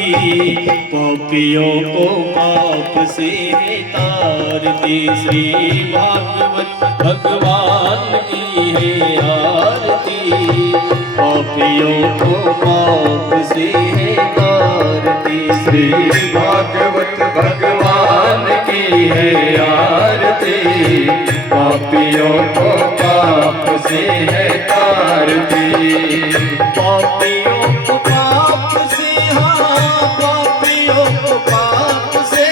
पापियों को पाप से तारती। श्री भागवत भगवान की है आरती, पापियों को पाप से तारती। श्री भागवत भगवान की है आरती, पापियों को पाप से है तारती। पापियों को पाप से, हाँ पापियों को पाप से,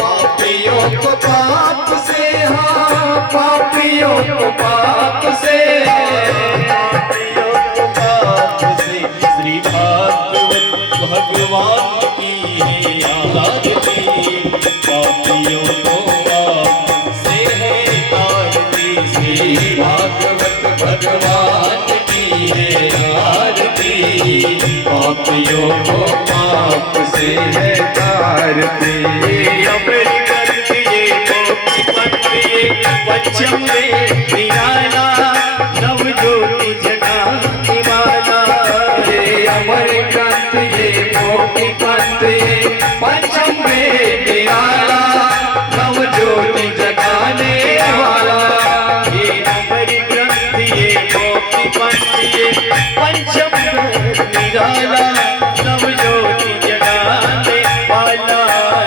पापियों को पाप से, हाँ पापियों को पाप से, पापियों को पाप से। श्री भागवत भगवान की है आरती, पापियों को पाप से है तारती। श्री भागवत भगवान की है आरती, पापियों को पाप से है तारती। पंचम में निराला नव ज्योति जगाने वाला। ये अमर ग्रंथ ये मोटी पंथ ये पंचम में निराला नव ज्योति जगाने वाला। ये अमर ग्रंथ ये मोटी पंथ ये पंचम में निराला नव ज्योति जगाने वाला।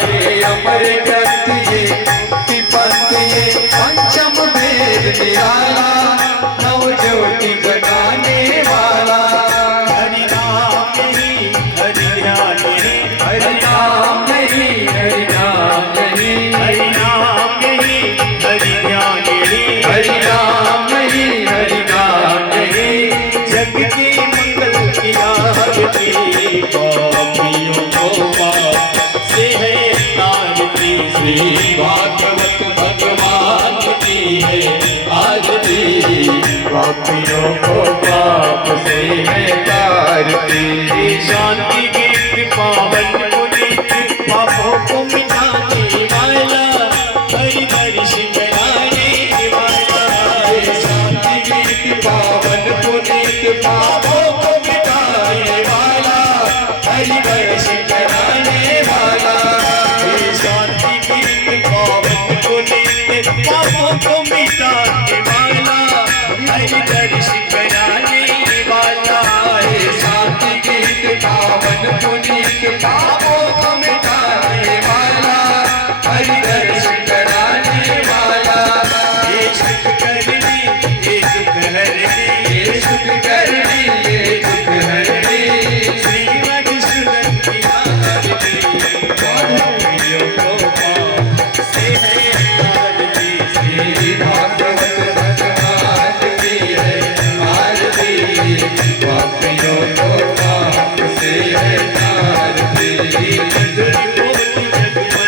ये अमर ग्रंथ ये मोटी पंथ ये पंचम में निराला नव ज्योति जगाने वाला। हरि नाम नहीं हरि ध्यान नहीं, हरि नाम नहीं हरि नाम नहीं, हरि नाम नहीं हरि ध्यान नहीं, हरि नाम नहीं हरि नाम नहीं। जग के मंगल की आरती, पापियों को पाप से है तारती। श्री भागवत भगवान की है आरती, पापियों को पाप से है तारती। शांति गीत पावन पुनीत पापों को मिटाने वाला, हरि दर्शन कराने वाला। शांति गीत पावन पुनीत पापों को मिटाने वाला, हरि दर्शन कराने वाला। शांति गीत पावन पुनीत पापों को मिटाने वाला, हरि दर्शन कराने वाला। शांति गीत पावन पुनीत पापों को मिटाने वाला, हरि दर्शन कराने वाला। ये सुख करनी ये दुख हरनी, ये सुख करनी ये दुख हरनी। श्री मधुसूदन की आरती, पापियों को पाप से है तारती। श्री भागवत भगवान की है आरती, पापियों को पाप से है तारती। मधुर बोल जगमग बोल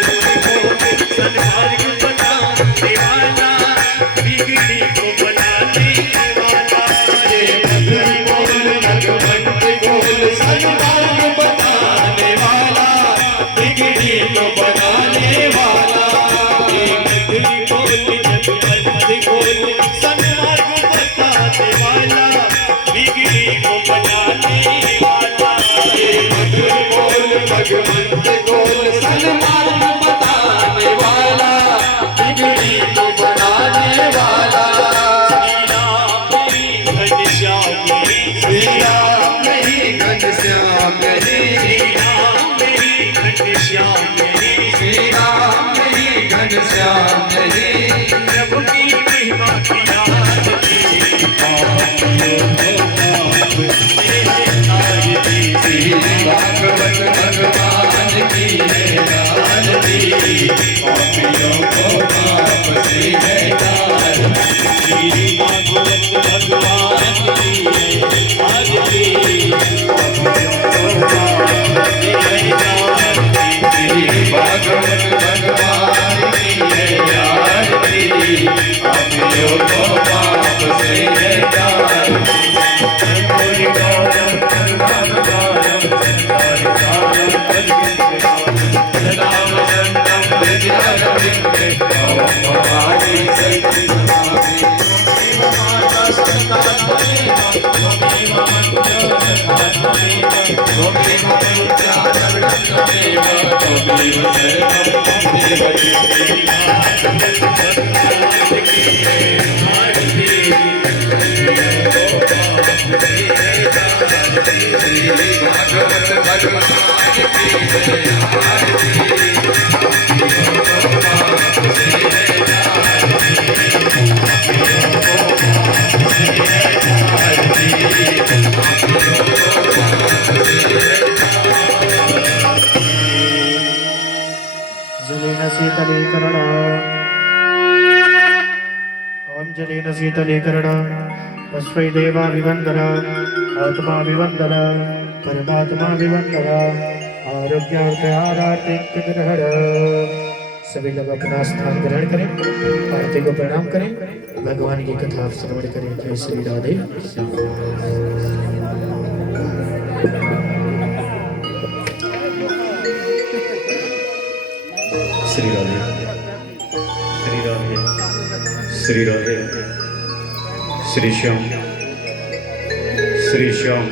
सन्मार्ग बताने वाला, बिगड़ी को बनाने वाला। ये मधुर बोल भगवंत बोल सन्मार्ग बताने वाला, बिगड़ी को बनाने वाला। ये मधुर बोल जगमग बोल सन्मार्ग बताने वाला, बिगड़ी को बनाने वाला। ये मधुर बोल भगवंत बोल सन्मार्ग बताने वाला, बिगड़ी को बनाने वाला। श्री राम मेरी घनश्याम श्री राम मेरी घनश्याम मेरी, श्री राम मेरी घनश्याम मेरी। प्रभु की महिमा की आरती, पापियों को पाप से है तारती। श्री भागवत भगवान की है आरती, पापियों को पाप से है तारती। श्री भागवत भगवान की है आरती, पापियों को पाप से है तारती। श्री भागवत भगवान की है आरती, पापियों को पाप से है तारती। Thank you. त्वमेव त्वमेव सर्वं त्वमेव श्री भागवत भगवान की जय जलेन शीतलीकरण ओम जलेन शीतलीकरण तस्मै देवा विवंदन आत्मा विवंदन परमात्मा विवंदन आरोग्यार्थ आरार्थ ग्रहण। सभी लोग अपना स्थान ग्रहण करें, आरती को प्रणाम करें, भगवान की कथा श्रवण करें। जय श्री राधे। श्री राधे श्री राधे श्री राधे श्री श्याम श्री श्याम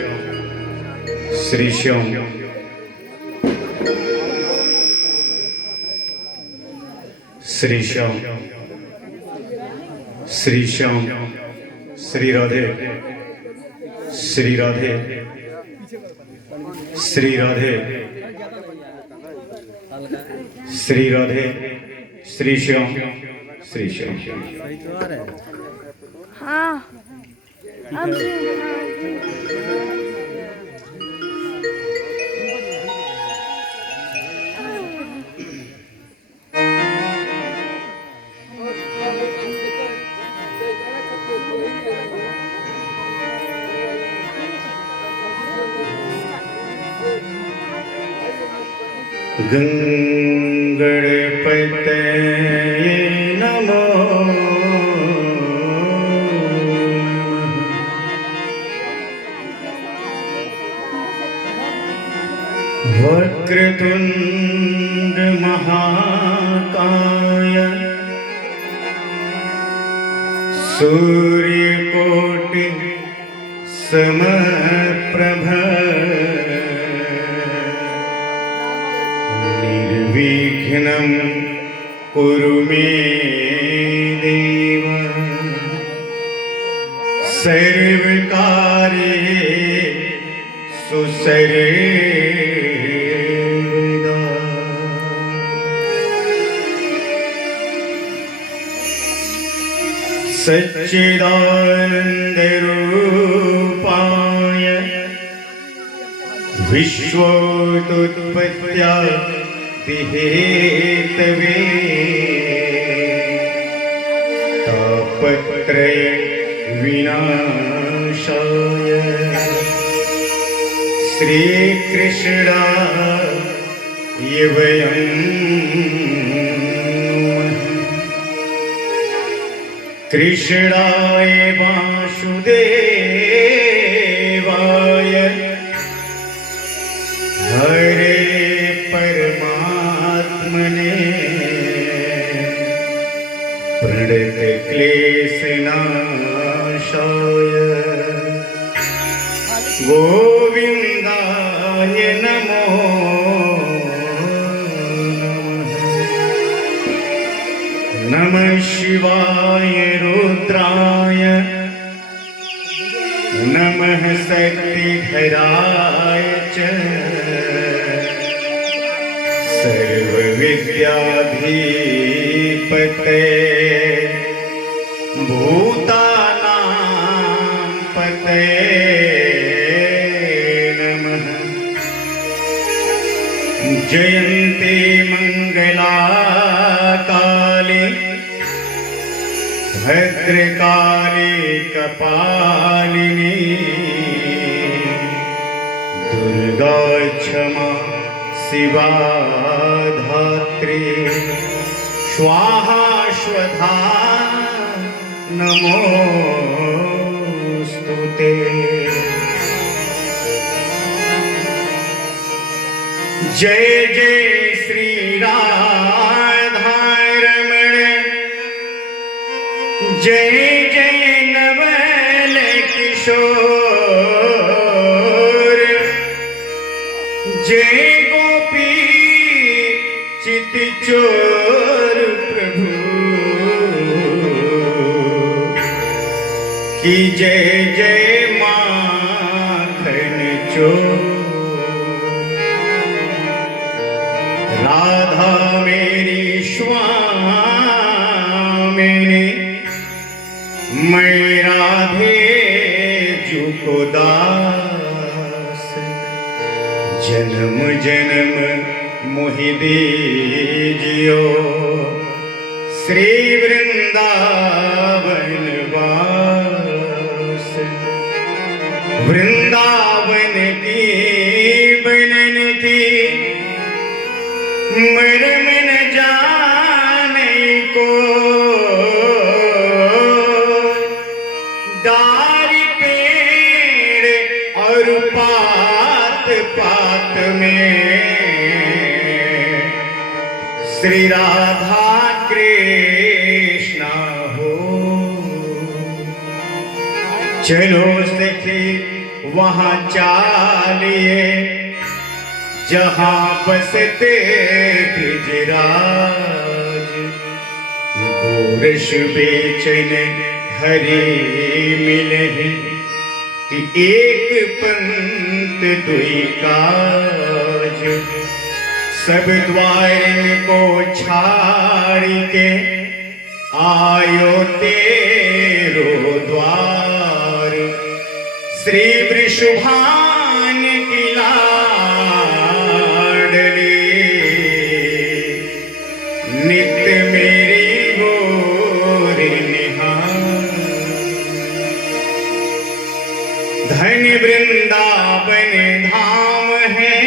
श्री श्याम श्री श्याम श्री श्याम श्री राधे श्री राधे श्री राधे श्री राधे श्री श्याम श्री श्याम। हाँ अब गणपतये नमो वक्रतुंड महाकाय सूर्यकोटि समप्रभ निर्विघ्नं कुरु मे देव सर्वकार्येषु सर्वदा। सच्चिदानन्दरूपाय विश्वोत्पत्त्यादिहेतवे तापत्रय विनाशाय श्रीकृष्णाय वयं कृष्णाय वासुदेवाय हरे परमात्मने प्रणतक्लेशनाशाय गोविन्दाय नमो नमः शिवाय रुद्राय नमः शक्तिधराय च सर्वविद्याधीपते भूतानां पतये नमः। जयन्ती मंगला काली भद्रकाली कपालिनी दुर्गा क्षमा शिवा धात्री स्वाहा स्वधा नमोस्तुते। जय जय श्री राधारमण जय जय नवल किशोर जय गो गोपी चित चोर प्रभु की जय जय माखन चोर। राधा मेरी स्वामिनी मैं राधे जुको दास। जन्म जन्म मोहि दीजियो श्री वृंदावन वास। वृंदावन की बनन की मरम न जाने को। डारी पेड़ और पात पात में श्री राधा कृष्ण हो। चलो सखी वहाँ चालिए जहाँ बसते ब्रजराज। गोरस बेचन हरे मिलहि कि एक पंत दुई काज। सब द्वारन को छाड़ के आयो तेरो द्वार। श्री वृषभान की नित्य मेरी गोर निहार। धन वृंदावन धाम है,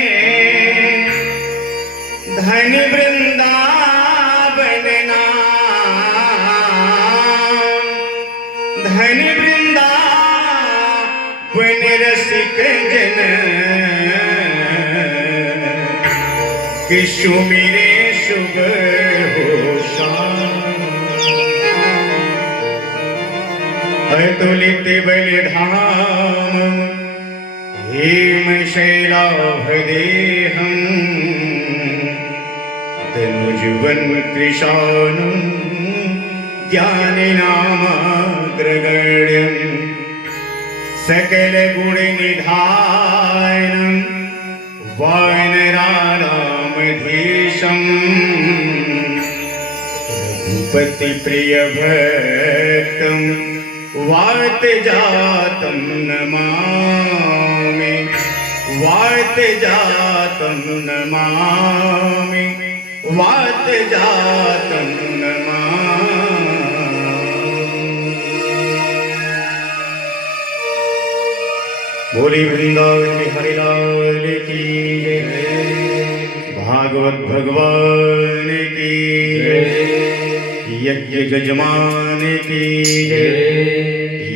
धन वृंदावन नाम। धन वृंदावन रसिक जन कि सुमिरे शुभ हो शाम। अतुलित बलिधाम हेम शैलाभदेहं। तनुजुवन कृशानं ज्ञानिनामाग्रगण्यं। सकल गुण निधानं वानराणामधीशं। रघुपति प्रिय भक्तं वात जातं नमामि। वात जातं नमामि। वात जातं नमामि। बोली वृंदावन बिहारी लाल की जय। भागवत भगवान की जय। यज्ञ यजमान की जय।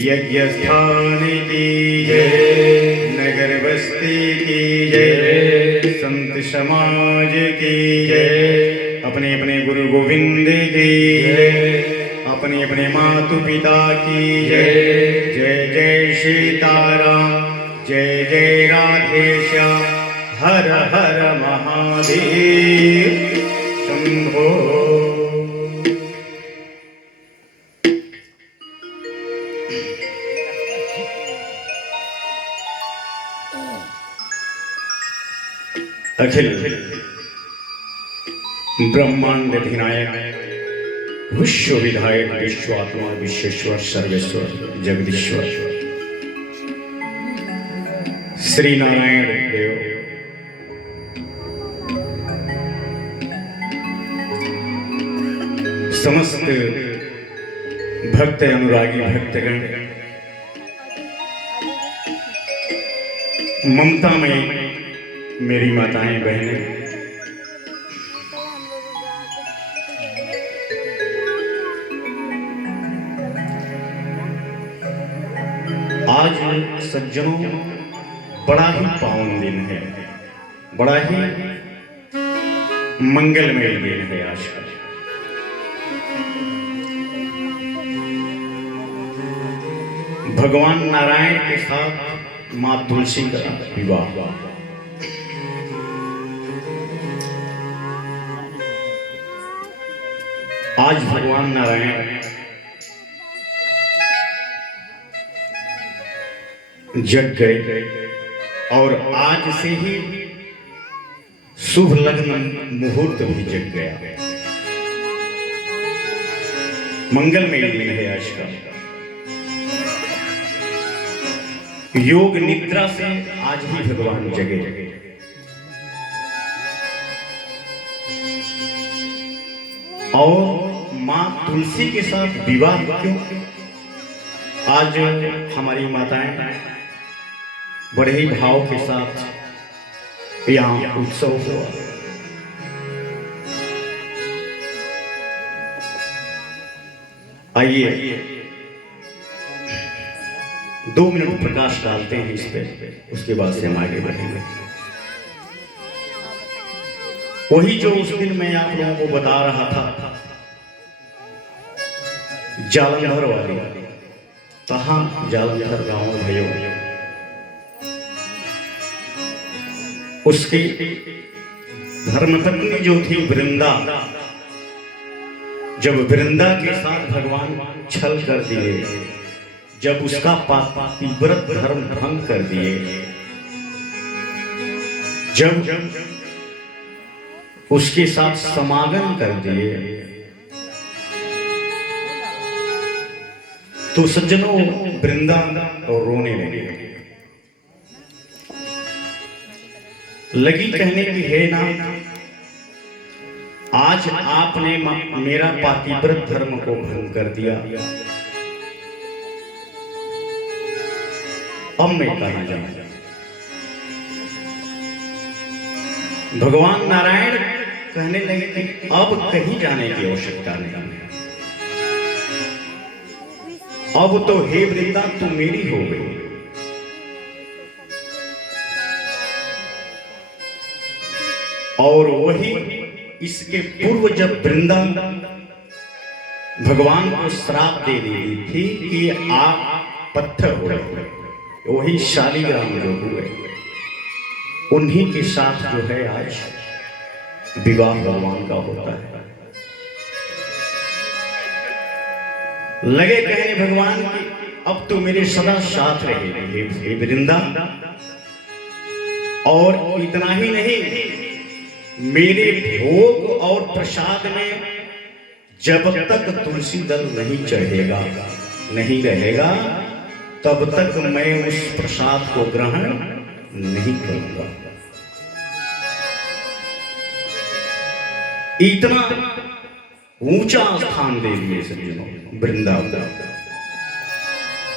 यज्ञ स्थान की जय। नगर बस्ती की जय। संत समाज की जय। अपने अपने गुरु गोविंद की जय। अपने अपने मातु पिता की जय। जय जय सीताराम। जय जय राधेश्याम। हर हर महादेव शंभो। अखिल ब्रह्मांड अधिनायक विश्व विधायक विश्वात्मा विश्वेश्वर सर्वेश्वर जगदीश्वर श्री नारायण देव समस्त भक्त अनुरागी भक्तगण ममता में मेरी माताएं बहनें आज सज्जनों बड़ा ही पावन दिन है, बड़ा ही मंगलमय दिन है। आज का भगवान नारायण के साथ मां तुलसी का विवाह। आज भगवान नारायण जग गए और आज से ही शुभ लग्न मुहूर्त भी जग गया। मंगलमय दिन है आज का। योग निद्रा से आज ही भगवान जगे। और मां तुलसी के साथ विवाह क्यों? आज हमारी माताएं बड़े ही भाव के साथ यहाँ उत्सव हुआ। आइए 2 मिनट प्रकाश डालते हैं इस पे, उसके बाद से हम आगे बढ़ेंगे। वही जो उस दिन मैं आप लोगों को बता रहा था, जालंधर वाली, कहाँ जालंधर गांव भयो, उसकी धर्मपत्नी जो थी वृंदा, जब वृंदा के साथ भगवान छल कर दिए, जब उसका पतिव्रत धर्म भंग कर दिए, जब उसके साथ समागम कर दिए, तो सज्जनों वृंदा और रोने लगी कहने की है ना, आज आपने मेरा पतिव्रत धर्म को भंग कर दिया, अब मैं कहां जाऊं? भगवान नारायण कहने लगे कि अब कहीं जाने की आवश्यकता नहीं है, अब तो हे वृंदा तू मेरी हो गई। और वही इसके पूर्व जब वृंदा भगवान को श्राप दे रही थी कि आप पत्थर हो गए, वही शालिग्राम जो हुए, उन्हीं के साथ जो है आज विवाह भगवान का होता है। लगे कहने भगवान की अब तो मेरे सदा साथ रहे हे वृंदा, और इतना ही नहीं, मेरे भोग और प्रसाद में जब तक तुलसी दल नहीं चढ़ेगा, नहीं रहेगा, तब तक मैं उस प्रसाद को ग्रहण नहीं करूंगा। इतना ऊंचा स्थान दे दिए सज्जनों वृंदावन।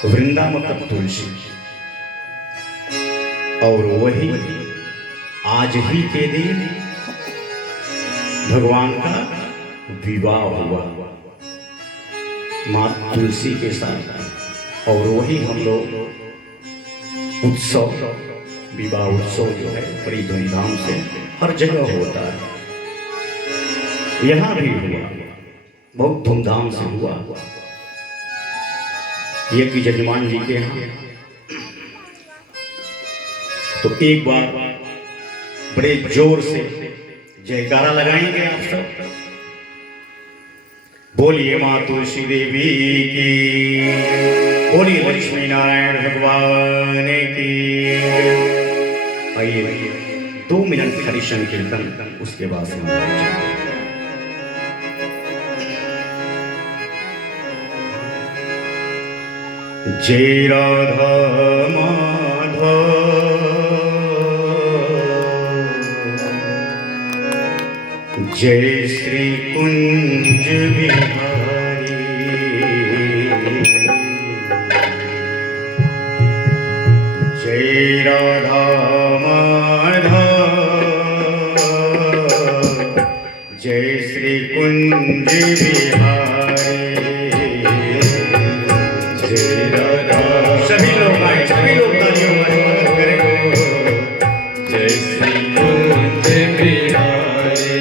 वृंदा मतलब तुलसी, और वही आज ही के दिन भगवान का विवाह हुआ मां तुलसी के साथ। और वही हम लोग उत्सव, विवाह उत्सव जो है बड़ी धूमधाम से हर जगह होता है, यहां भी हुआ, बहुत धूमधाम से हुआ। ये कि जजमान जी के यहाँ तो एक बार बड़े जोर से जयकारा लगाएंगे आप सब। बोलिए मां तुलसी देवी की, बोलिए लक्ष्मी नारायण भगवान की। आइए 2 मिनट हरि संकीर्तन, उसके बाद से हम जय राधा माधव, जय श्री कुंज बिहारी, जय राधा माधव, जय श्री कुंज बिहारी, जय राधा। सभी लोग आए, सभी लोग तालियों का स्वागत करें। जय श्री कुंज बिहारी,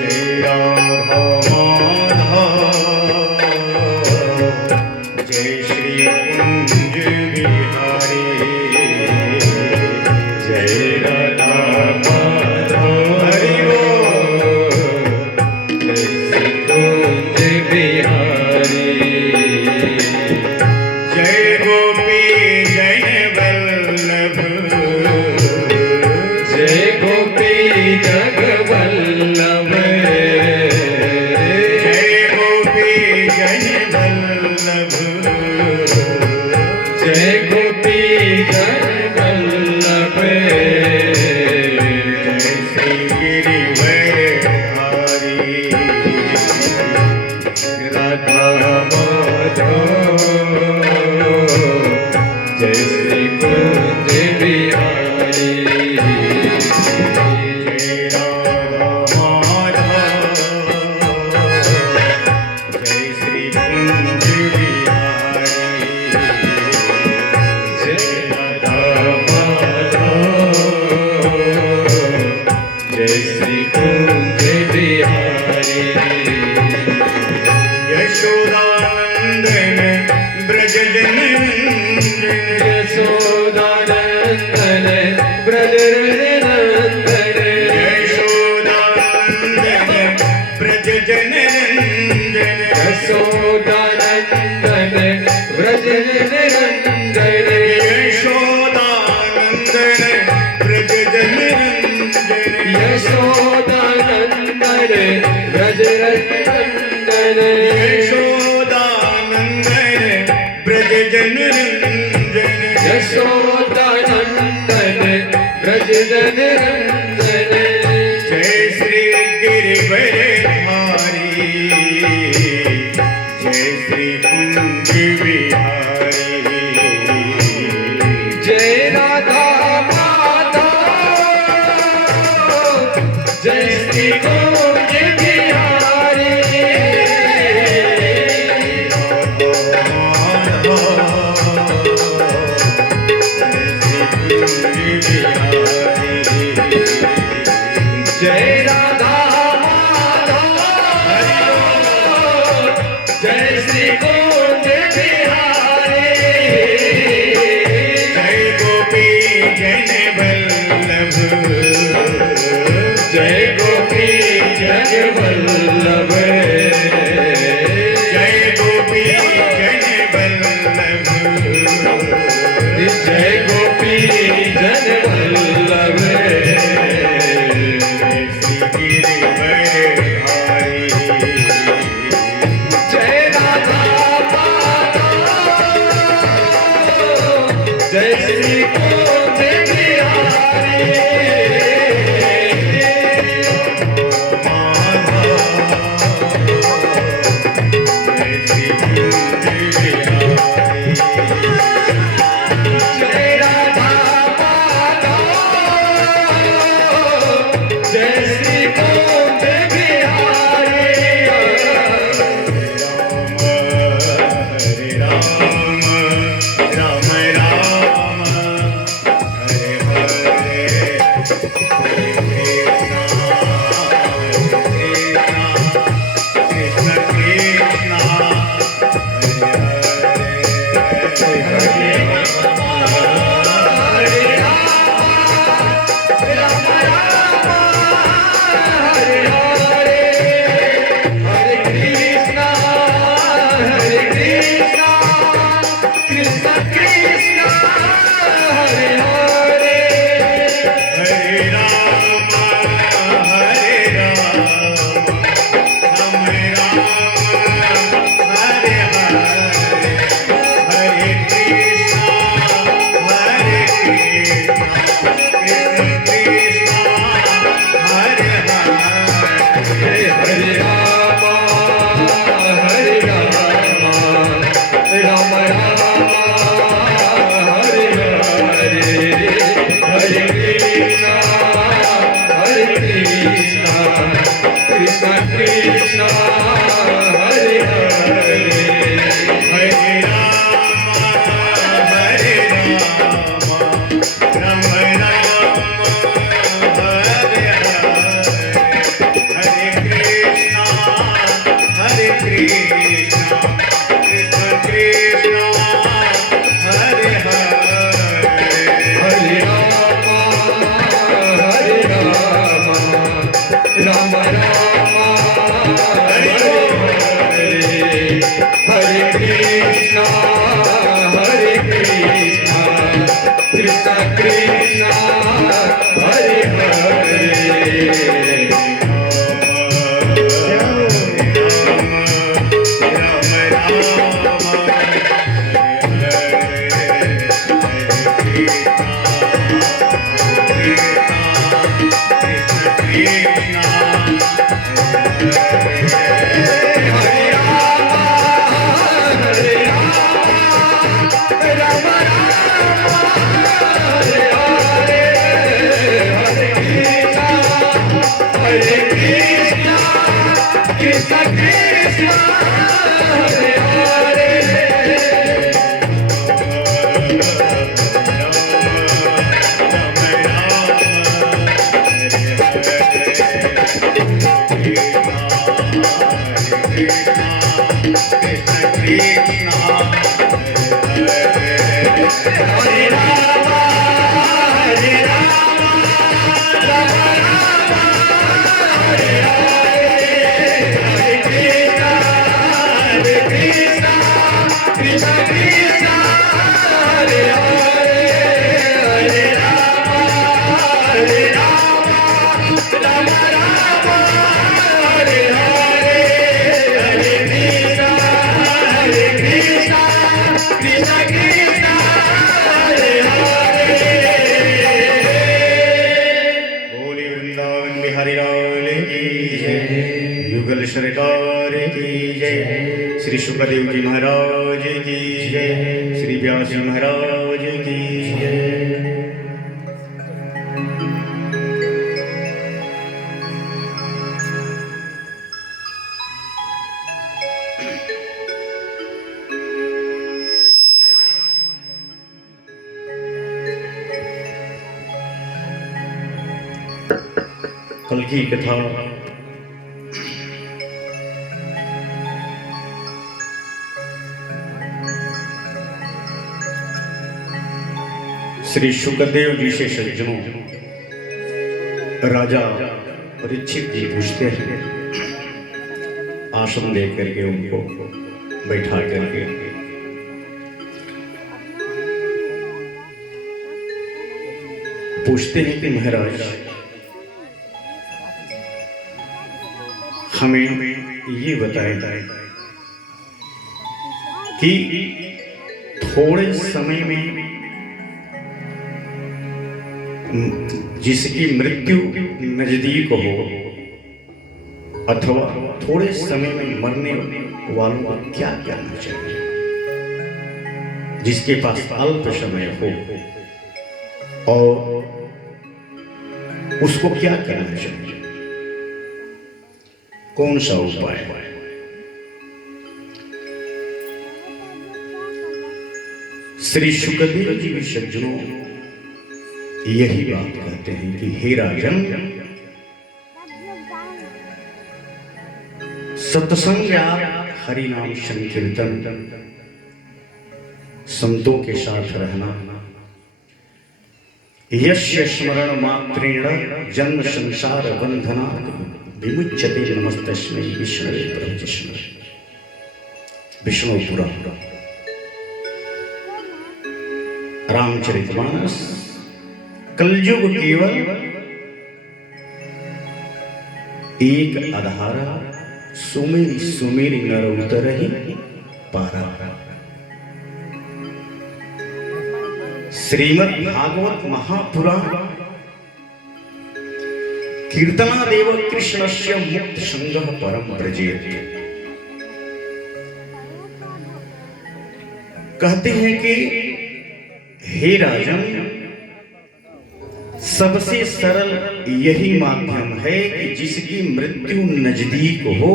जय राधा माधव, जय श्री कुंज बिहारी, जय राधा माधव, हरि बोल। श्री कुंज बिहारी यशोदानंदन ब्रज जननंदन यशोदानंदन ब्रज नंदन यशोदानंदन ब्रज जननंदन यशोदानंदन ब्रज नंदन यशोदानंदन ब्रज जननंदन यशोदानंदन ब्रज नंदन यशोदानंदन ब्रज जननंदन यशोदानंदन ब्रज नंदन जय श्री गिरिवरधारी जय श्री कुंज बिहारी जय राधा माधव जय श्री कुंज बिहारी जय राधा माधव जय श्री कुंज बिहारी जय गोपी जन वल्लभ जय गोपी जन वल्लभ जय गोपी जन वल्लभ जय गोपी जन वल्लभ श्री गिरिवरधारी जय राधा माधव जय श्री कुंज बिहारी जय राधा माधव जय श्री कुंज बिहारी हरे राम राम राम हरे हरे हरे कृष्ण कृष्ण हरे हरे हरे राम हरे राम राम राम हरे हरे हरे कृष्ण कृष्ण कृष्ण हरे हरे हरे राम हरे राम राम राम हरे हरे हरे कृष्ण कृष्ण कृष्ण हरे हरे हरे राम हरे Ram Ram Ram Hare Hare Hare Krishna Krishna Krishna Hare Hare Hare Ram Ram Ram Hare Hare Hare Krishna Krishna Krishna Hare Hare Krishna Krishna Hare Hare Bihari लाल की जय, युगल सरकार की जय, श्री शुकदेव जी महाराज की जय, श्री व्यास जी महाराज की जय। कल की कथा श्री शुकदेव जी से सज्जनों राजा परीक्षित जी पूछते हैं, आसन दे करके उनको बैठा करके, पूछते हैं कि महाराज हमें ये बताएं कि थोड़े समय में जिसकी मृत्यु नजदीक हो अथवा थोड़े समय में मरने वालों को क्या करना चाहिए, जिसके पास अल्प समय हो और उसको क्या करना चाहिए, कौन सा उपाय है? श्री शुकदेव जी भी सज्जनों यही बात कहते हैं कि हे राजन, सत्संग आप हरि नाम संकीर्तन संतों के साथ रहना, यस्य स्मरण मात्रेण जन्म संसार बंधना विमुच्यते नमस्तस्मै विष्णवे ब्रह्मजिष्णवे। विष्णु पुराण रामचरितमानस कलयुग केवल एक आधारा सुमेरी सुमेरी नर उतरहि पारा। श्रीमद् भागवत महापुराण कीर्तनादेव कृष्णस्य मुक्त संगः परम व्रजेत। कहते हैं कि हे राजन, सबसे सरल यही माध्यम है कि जिसकी मृत्यु नजदीक हो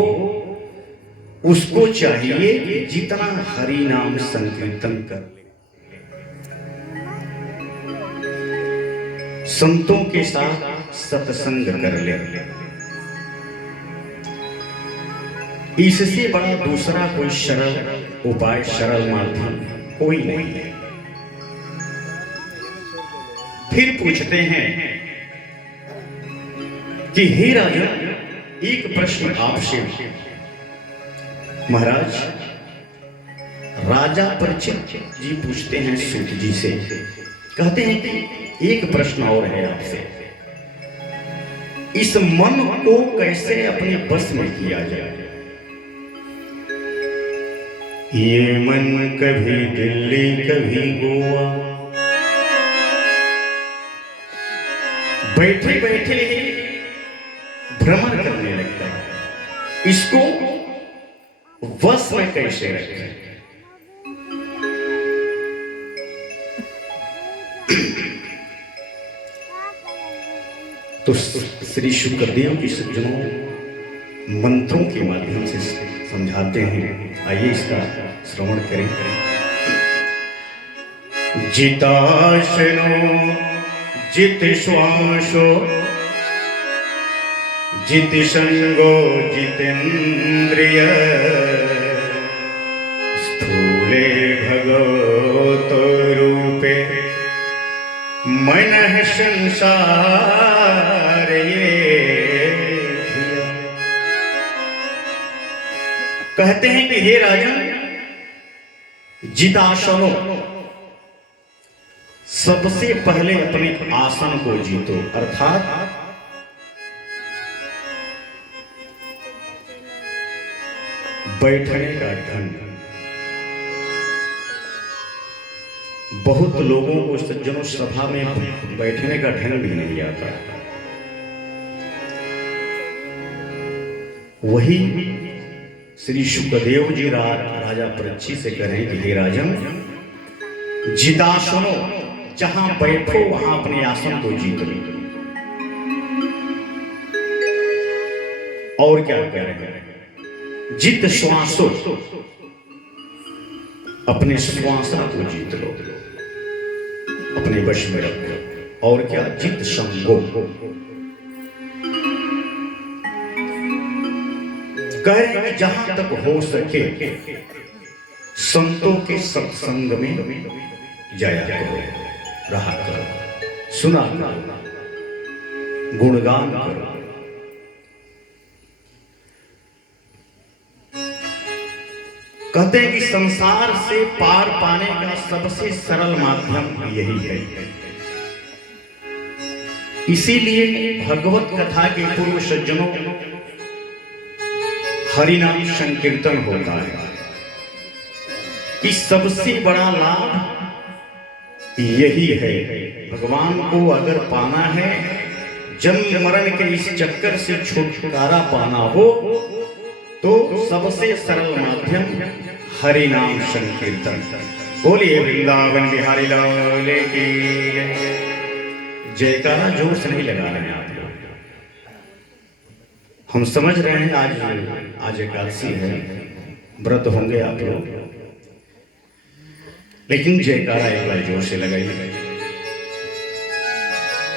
उसको चाहिए कि जितना हरि नाम संकीर्तन कर ले, संतों के साथ सत्संग कर ले। इससे बड़ा दूसरा कोई सरल उपाय, सरल माध्यम कोई नहीं है। फिर पूछते हैं कि हे राजन, एक प्रश्न आपसे। महाराज, राजा परीक्षित जी पूछते हैं सूत जी से, कहते हैं कि एक प्रश्न और है आपसे, इस मन को कैसे अपने बस में किया जाए? ये मन कभी दिल्ली कभी गोवा, बैठे बैठे ही भ्रमण करने लगता है, इसको वश में कैसे रखें? तो श्री शुकदेव की सज्जनों मंत्रों के माध्यम से समझाते हैं। आइए इसका श्रवण करें। जिताशनो जित श्वासो जित संगो जितेन्द्रिय स्थूले भगवतो रूपे मनः संसार ये। कहते हैं कि हे राजन, जितासनो, सबसे पहले अपने आसन को जीतो, अर्थात बैठने का ढंग। बहुत लोगों को, सज्जनों, सभा में बैठने का ढंग भी नहीं आता। वही श्री सुखदेव जी राजा परीक्षित से कह रहे हैं कि हे राजन, जितासनो, जहां बैठो वहां अपने आसन को जीत लो। और क्या कह रहे हैं? जित श्वासो, अपने श्वासा को जीत लो, अपने वश में रखो। और क्या? जित संगो, कह रहे हैं कि जहां तक हो सके संतों के सत्संग में जाया करो, रहा करो, सुना करो, गुणगान करो। कहते हैं कि संसार से पार पाने का सबसे सरल माध्यम यही है। इसीलिए भगवत कथा के पूर्व सज्जनों हरिनाम संकीर्तन होता है कि सबसे बड़ा लाभ यही है। भगवान को अगर पाना है, जन्म मरण के इस चक्कर से छुटकारा पाना हो, तो सबसे सरल माध्यम हरि नाम संकीर्तन। बोलिए वृंदावन बिहारी लाल की जयकारा जोर से नहीं लगा रहे हैं आप लोग। हम समझ रहे हैं आज एकादशी है, व्रत होंगे आप लोग, लेकिन जयकारा एक बार जोर से लगाइए।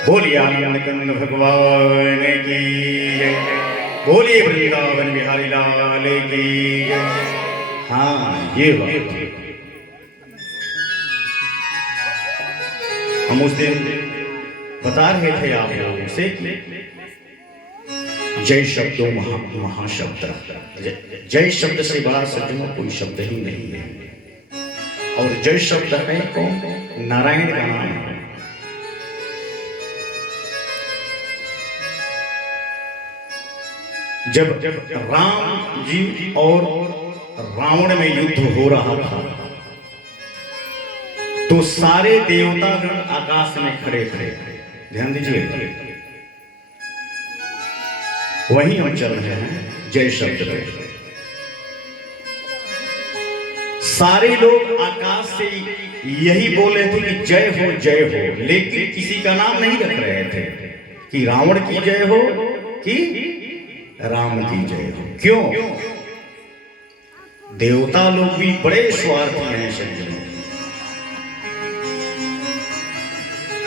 बोलिए आनंद कंद भगवान की जय, बोलिए वृंदावन बिहारी लाल की। हाँ, ये बात हम उस दिन बता रहे थे आप लोगों से कि जय शब्दों महाशब्द, जय शब्द से बड़ा सज्जनों कोई शब्द ही नहीं है। और जय शब्द है कौन? नारायण का नाम है। जब राम जी और रावण में युद्ध हो रहा था, तो सारे देवतागण आकाश में खड़े थे। ध्यान दीजिए, वहीं हम चल रहे हैं जय शब्द पे। सारे लोग आकाश से यही बोल रहे थे कि जय हो जय हो, लेकिन किसी का नाम नहीं रख रहे थे कि रावण की जय हो कि राम की जय हो। क्यों? देवता लोग भी बड़े स्वार्थी हैं सज्जनों,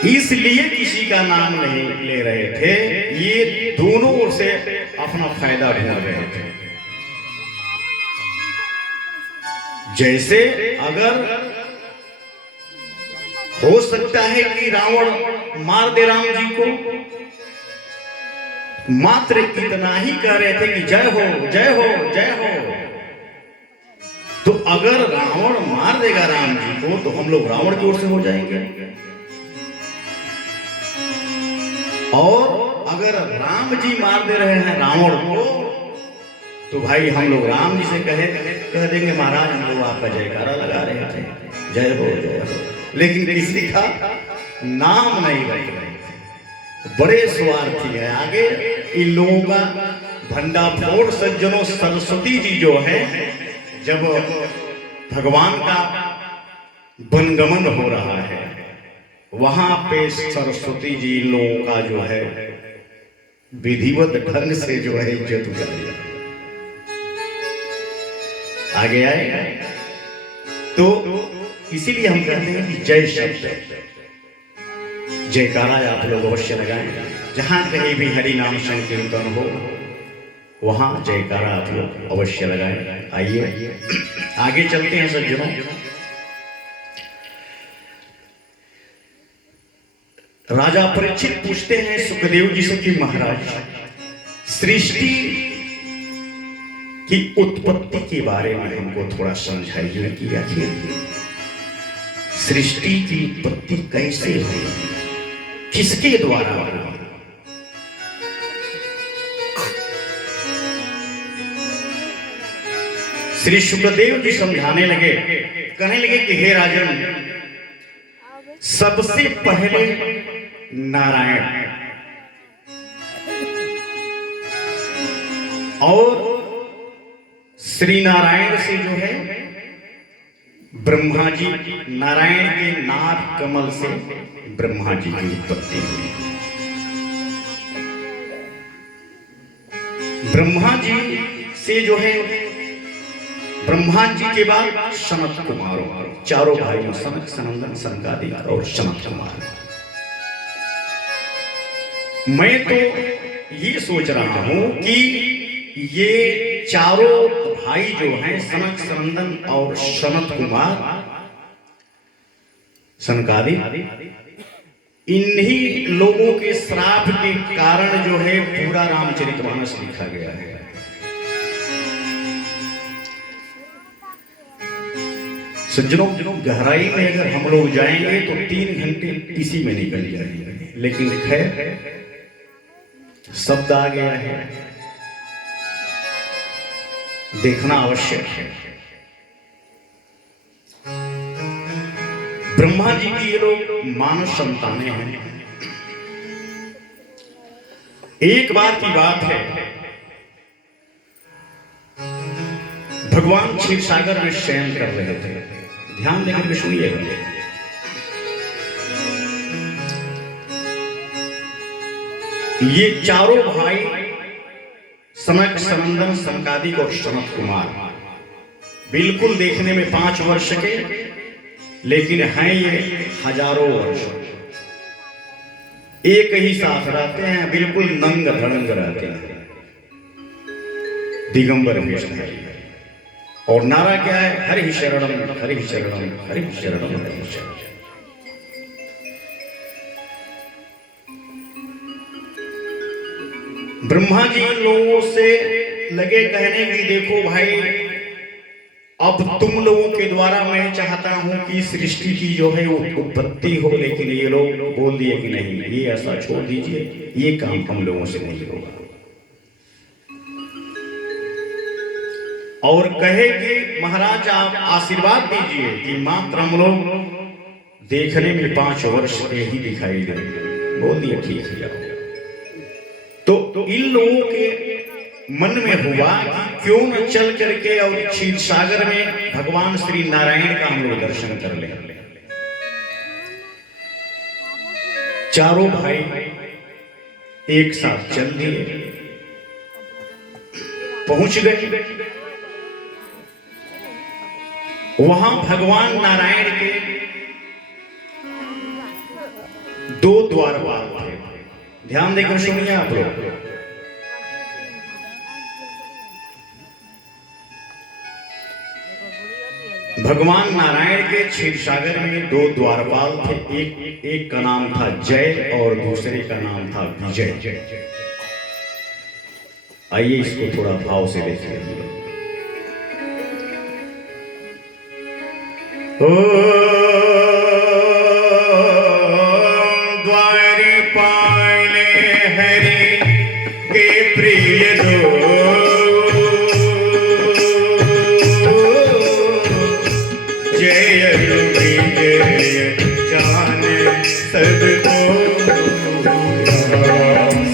इसलिए किसी का नाम नहीं ले रहे थे। ये दोनों ओर से अपना फायदा ढूंढ रहे थे। जैसे अगर हो सकता है कि रावण मार दे राम जी को, मात्र इतना ही कह रहे थे कि जय हो जय हो जय हो। तो अगर रावण मार देगा राम जी को, तो हम लोग रावण की ओर से हो जाएंगे, और अगर राम जी मार दे रहे हैं रावण को, तो भाई हम लोग राम जी से कह देंगे महाराज हम लोग आपका जयकारा लगा रहे थे, जय हो जय हो, लेकिन किसी का नाम नहीं रख रहे थे। बड़े स्वार्थी है। आगे इन लोगों का भंडाफोड़ सज्जनों, सरस्वती जी जो है, जब भगवान का वनगमन हो रहा है, वहां पे सरस्वती जी लोगों का जो है विधिवत ढंग से जो है इज्जत उतारी। आगे आए तो इसीलिए हम कहते हैं कि जय शब्द, जयकारा आप लोग अवश्य लगाएं। जहां कहीं भी हरि नाम संकीर्तन हो, वहां जयकारा आप लोग अवश्य लगाएं। आइए आगे चलते हैं सज्जनों। राजा परीक्षित पूछते हैं सुखदेव जी से कि महाराज, सृष्टि की उत्पत्ति के बारे में हमको थोड़ा समझाइए कि आखिर सृष्टि की उत्पत्ति कैसे हुई, किसके द्वारा हुई? श्री सुखदेव जी समझाने लगे, कहने लगे कि हे राजन, सबसे पहले नारायण और श्री नारायण से जो है ब्रह्मा जी, नारायण के नाभ कमल से ब्रह्मा जी की उत्पत्ति हुई। ब्रह्मा जी से जो है ब्रह्मा जी के बाद सनत कुमार, चारों भाइयों सनत, सनंदन, सनकादिक और सनत कुमार। मैं तो ये सोच रहा हूं कि ये चारों भाई जो हैं सनक, सनंदन और सनत कुमार, सनकादिक, इन्हीं लोगों के श्राप के कारण जो है पूरा रामचरितमानस लिखा गया है। सज्जनों, गहराई में अगर हम लोग जाएंगे तो 3 घंटे इसी में निकल जाएंगे, लेकिन खैर शब्द आ गया है, देखना आवश्यक है। ब्रह्मा जी की ये लोग मानव संतानें हैं। एक बार की बात है, भगवान क्षीर सागर में शयन कर रहे थे। ध्यान देकर के सुनिएगा। ये चारों भाई सनक, सनंदन, सनकादिक और सनत कुमार बिल्कुल देखने में 5 वर्ष के, लेकिन हैं ये हजारों वर्ष। एक ही साथ रहते हैं, बिल्कुल नंग धड़ंग रहते हैं, दिगंबर वेशधारी। और नारा क्या है? हरि शरणम, हरि शरणम, हरि शरणम, हरि शरणम। ब्रह्मा जी इन लोगों से लगे कहने की, देखो भाई, अब तुम लोगों के द्वारा मैं चाहता हूं कि सृष्टि की जो है उत्पत्ति हो, लेकिन ये लोग बोल दिए कि नहीं, ये ऐसा छोड़ दीजिए, ये काम हम लोगों से नहीं होगा। और कहे कि महाराज आप आशीर्वाद दीजिए कि मात्र हम लोग देखने में 5 वर्ष के ही दिखाई दे। बोल दिए ठीक है। तो इन लोगों के मन में हुआ कि क्यों न चल करके और क्षीर सागर में भगवान श्री नारायण का हम लोग दर्शन कर ले। चारों भाई एक साथ चल दिए, पहुंच गए। वहां भगवान नारायण के 2 द्वारपाल थे। ध्यान देकर सुनिए आप लोग। भगवान नारायण के क्षीर सागर में 2 द्वारपाल थे। एक का नाम था जय और दूसरे का नाम था विजय। आइए इसको थोड़ा भाव से देखिए। द्वारपाल हरि के प्रिय दो, जय विजय जान सबको।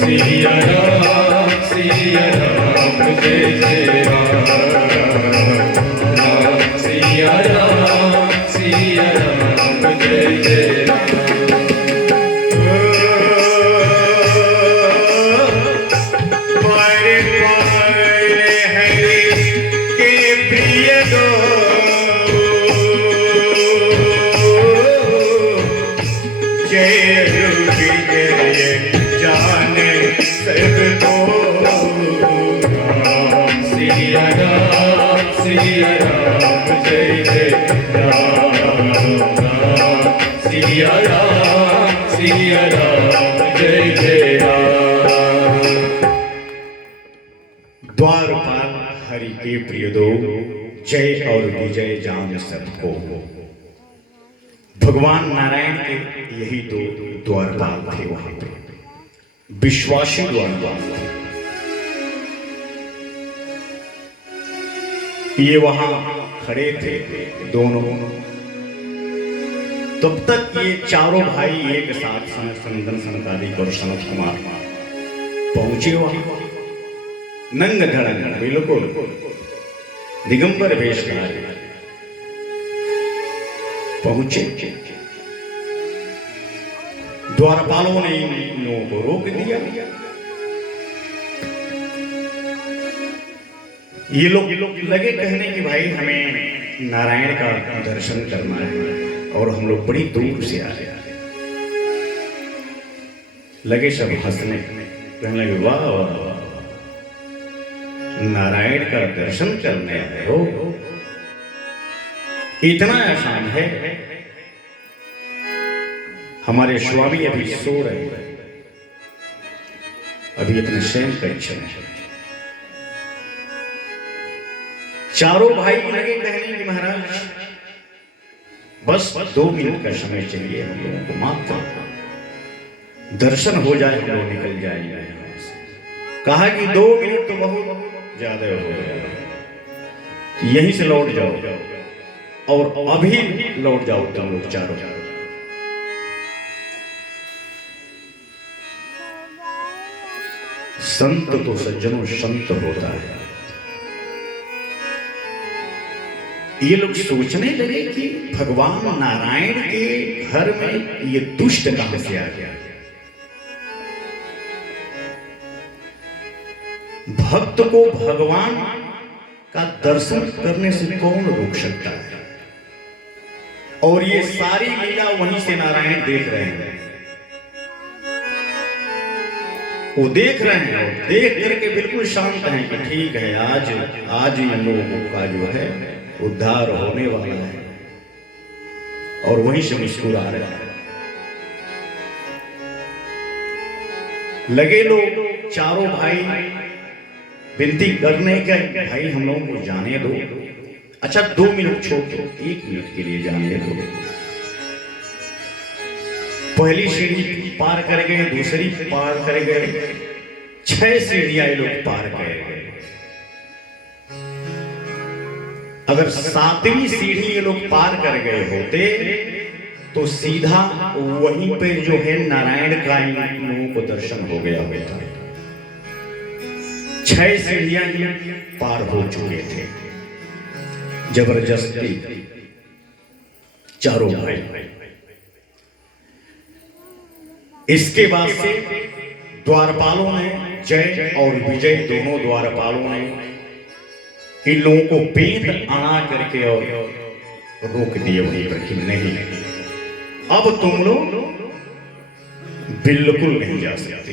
सिया राम, सिया राम, जय जय राम। सिया राम, सिया राम, जय जय राम। सिया राम, सिया राम, जय जय राम। द्वारपाल हरि के प्रिय दो, जय और विजय जान सबको। भगवान नारायण के यही 2 द्वारपाल थे वहां पे, विश्वासी द्वारपाल थे। ये वहां खड़े थे दोनों। तब तक ये चारों भाई एक साथ सनंदन, सनकादिक और सनत कुमार पहुंचे वहां, नंग धड़ंग बिल्कुल। दिगंबर वेशधारी पहुंचे। द्वारपालों ने इन लोगों को रोक दिया। ये लोग लगे कहने कि भाई हमें नारायण का दर्शन करना है और हम लोग बड़ी दूर से आ रहे हैं। लगे सब हंसने, कहने लगे वाह वाह वाह, नारायण का दर्शन करने आए हो, इतना आसान है। हमारे स्वामी अभी सो रहे हैं, अभी अपने शयन कक्ष में। चारों भाई लगे कहने कि महाराज बस 2 मिनट का समय चाहिए हम लोगों को, मात्र दर्शन हो जाए हम लोग निकल जाएंगे। कहा कि 2 मिनट तो बहुत ज्यादा हो गया, यहीं से लौट जाओ और अभी लौट जाओ तुम लोग चारों। संत तो सज्जनों संत होता है। ये लोग सोचने लगे कि भगवान नारायण के घर में ये दुष्ट कहां से आ गया। भक्त को भगवान का दर्शन करने से कौन रोक सकता है। और ये सारी लीला वहीं से नारायण देख रहे हैं, वो देख रहे हैं और देख करके बिल्कुल शांत हैं कि ठीक है, आज इन लोगों का जो है उद्धार होने वाला है। और वहीं से मुस्कुरा रहे हैं। लगे लोग चारों भाई विनती करने के, भाई हम लोगों को जाने दो। अच्छा 2 मिनट छोड़ दो, 1 मिनट के लिए जाने दो। पहली सीढ़ी पार कर गए, दूसरी पार कर गए, 6 सीढ़ियां ये लोग पार कर गए। अगर 7वीं सीढ़ी ये लोग पार कर गए होते तो सीधा वहीं पे जो है नारायण का इन लोगों को दर्शन हो गया होता। 6 सीढ़ियां ही पार हो चुके थे। जबरदस्ती चारों भाई। इसके बाद से द्वारपालों ने, जय और विजय दोनों द्वारपालों ने इन लोगों को पेट अड़ा करके और रोक दिए वहीं पर कि नहीं, अब तुम लोग बिल्कुल नहीं जा सकते,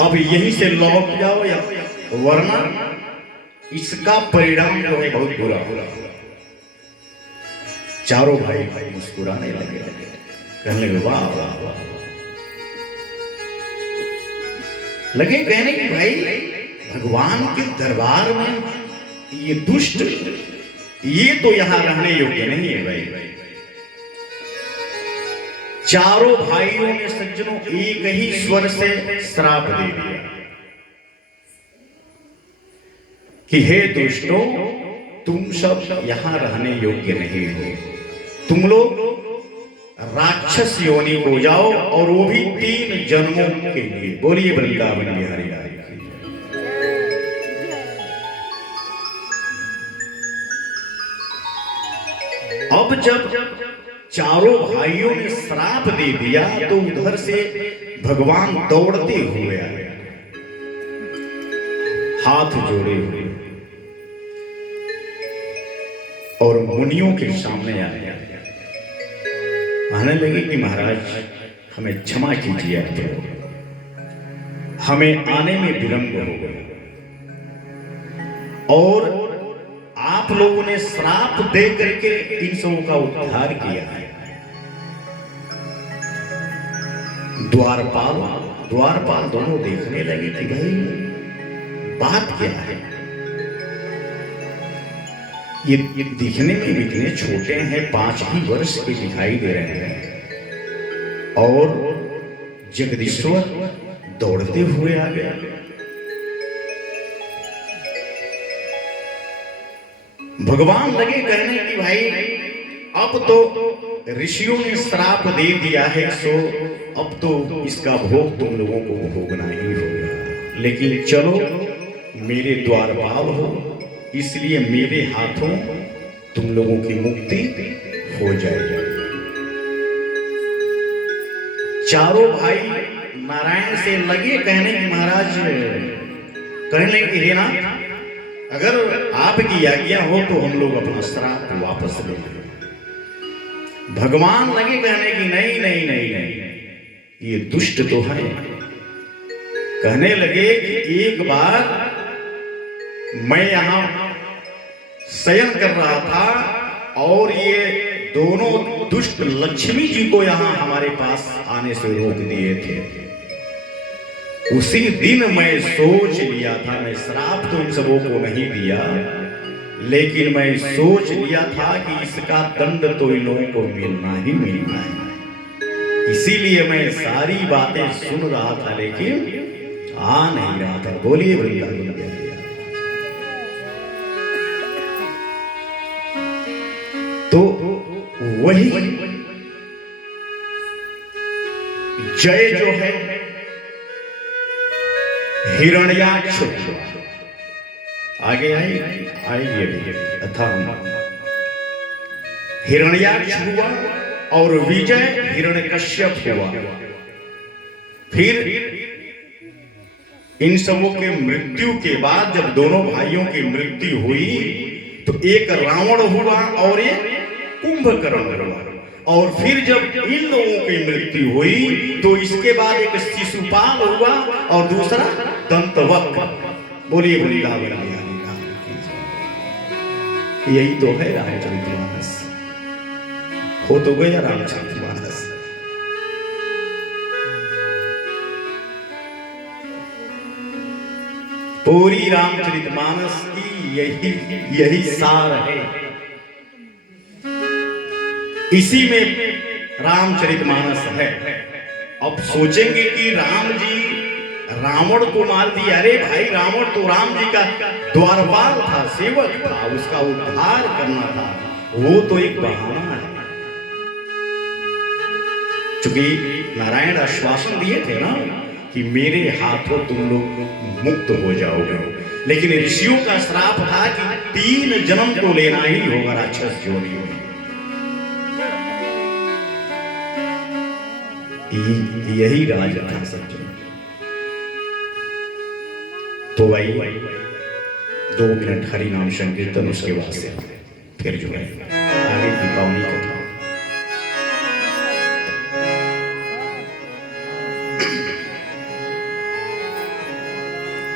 अब यहीं से लौट जाओ या वरना इसका परिणाम जो है बहुत बुरा होगा। चारों भाई मुस्कुराने लगे, कहने लगे वाह वाह वाह। लगे कहने कि भाई भगवान के दरबार में ये दुष्ट, ये तो यहां रहने योग्य नहीं है भाई। चारों भाइयों ने सज्जनों एक ही स्वर से श्राप दे दिया कि हे दुष्टों, तुम सब यहां रहने योग्य नहीं हो, तुम लोग राक्षस योनि हो जाओ, और वो भी 3 जन्मों के लिए। बोलिए वृंदावन बिहारी लाल की। अब जब चारों भाइयों ने श्राप दे दिया तो उधर से भगवान दौड़ते हुए आए, हाथ जोड़े हुए, और मुनियों के सामने आए, कहने लगे कि महाराज हमें क्षमा कीजिए, हमें आने में विलंब हो गया और आप लोगों ने श्राप दे करके इन सबों का उद्धार किया है। द्वारपाल दोनों देखने लगे कि भाई बात क्या है। ये दिखने में इतने छोटे हैं, 5 ही वर्ष के दिखाई दे रहे हैं, और जगदीश्वर दौड़ते हुए आ गया। भगवान लगे कहने कि भाई अब तो ऋषियों ने श्राप दे दिया है, सो अब तो इसका भोग तुम लोगों को भोगना ही होगा, लेकिन चलो मेरे द्वारपाल हो, इसलिए मेरे हाथों तुम लोगों की मुक्ति हो जाएगी। चारों भाई नारायण से लगे कहने की महाराज, कहने लगे हे नाथ, अगर आपकी आज्ञा हो तो हम लोग अपना श्राप वापस ले लें। भगवान लगे कहने की नहीं नहीं नहीं नहीं, ये दुष्ट तो है। कहने लगे कि एक बार मैं यहां शयन कर रहा था और ये दोनों दुष्ट लक्ष्मी जी को यहां हमारे पास आने से रोक दिए थे। उसी दिन मैं सोच लिया था, मैं श्राप तो इन सबों को नहीं दिया, लेकिन मैं सोच लिया था कि इसका दंड तो इन लोगों को मिलना ही मिलना है। इसीलिए मैं सारी बातें सुन रहा था लेकिन आ नहीं रहा था। बोलिए वृंदावन बिहारी। तो वही जय जो है हिरण्याक्ष, आगे आइए अथा हिरण्याक्ष हुआ और विजय हिरण्यकश्यप हुआ। फिर इन सबों के मृत्यु के बाद जब दोनों भाइयों की मृत्यु हुई तो एक रावण हुआ और एक कुंभकर्ण हुआ। और फिर जब इन लोगों की मृत्यु हुई तो इसके बाद एक शिशुपाल हुआ और दूसरा दंतवक्र। बोलिए वृंदावन बिहारी नाम की। यही तो है रामचरितमानस। हो तो गया रामचरितमानस। पूरी रामचरितमानस की यही सार है। इसी में रामचरितमानस है। अब सोचेंगे कि राम जी रावण को मार दिया। अरे भाई, रावण तो राम जी का द्वारपाल था, सेवक था, उसका उद्धार करना था। वो तो एक बहाना है। चूंकि नारायण आश्वासन दिए थे ना कि मेरे हाथों तुम लोग मुक्त हो जाओगे, लेकिन ऋषियों का श्राप था कि 3 जन्म तो लेना ही होगा राक्षस योनि में। यही राज था सज्जन। तो भाई 2 मिनट हरि नाम संकीर्तन, उसके बाद से फिर जो है आगे की पावनी कथा।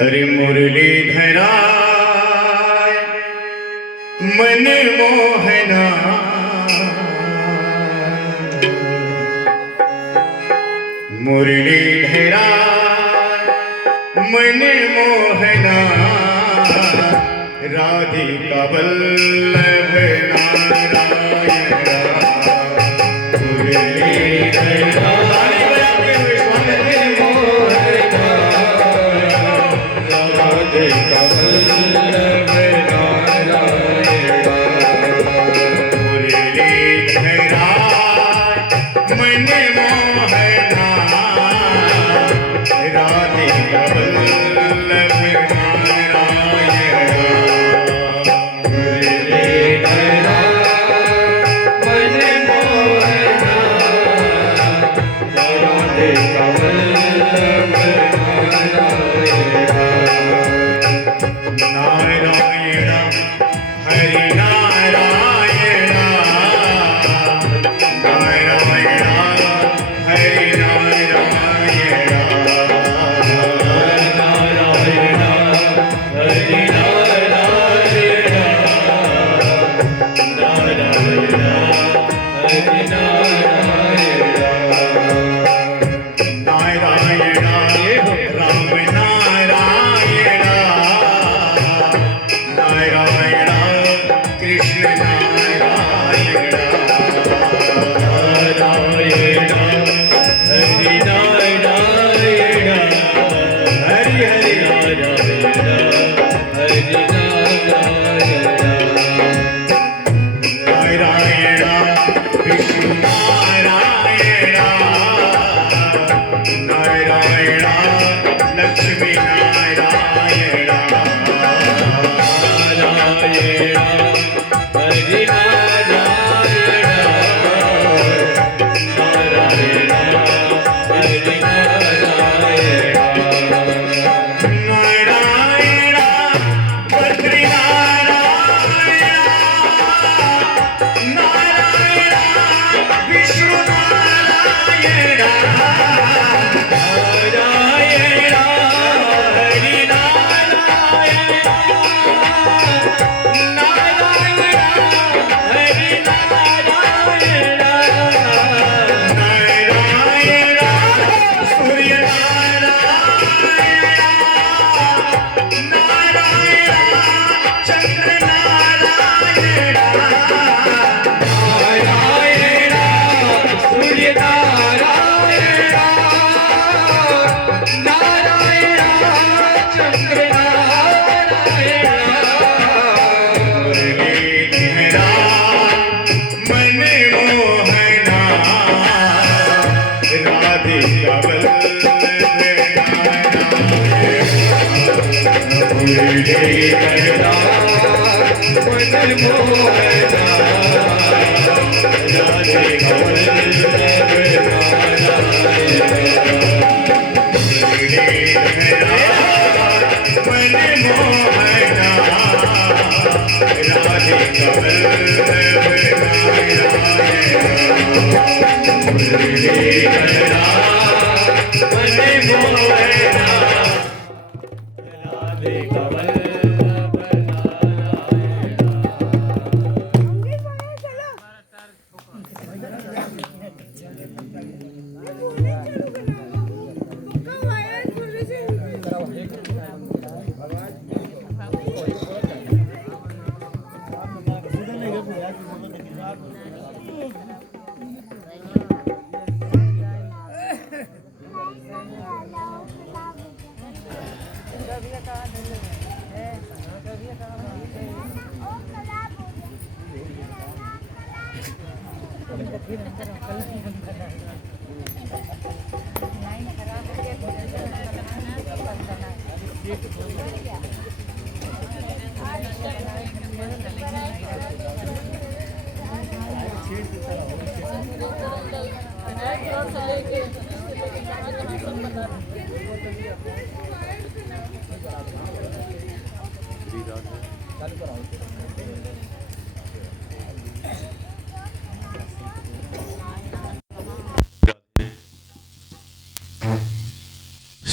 अरे मुरलीधरा मन मोहना, मुरलीधरा मन मोहना, राधिका वल्लभ नारायण। मुरलीधरा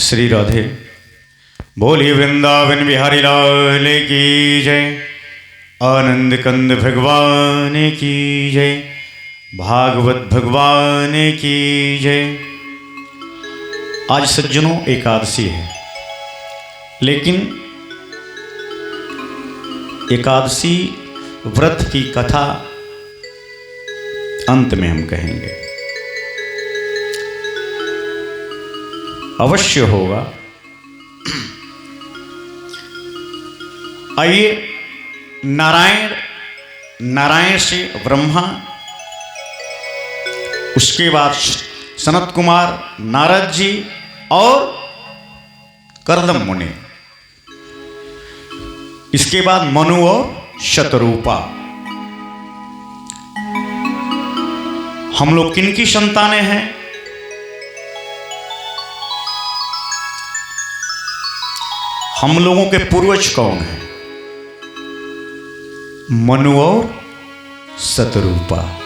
श्री राधे। बोलिए वृंदावन बिहारी लाल की जय, आनंद कंद भगवान की जय, भागवत भगवान की जय। आज सज्जनों एकादशी है, लेकिन एकादशी व्रत की कथा अंत में हम कहेंगे, अवश्य होगा। आइए, नारायण से ब्रह्मा, उसके बाद सनत कुमार, नारद जी और कर्दम मुनि, इसके बाद मनु और शतरूपा। हम लोग किनकी संतानें हैं? हम लोगों के पूर्वज कौन हैं? मनु और शतरूपा।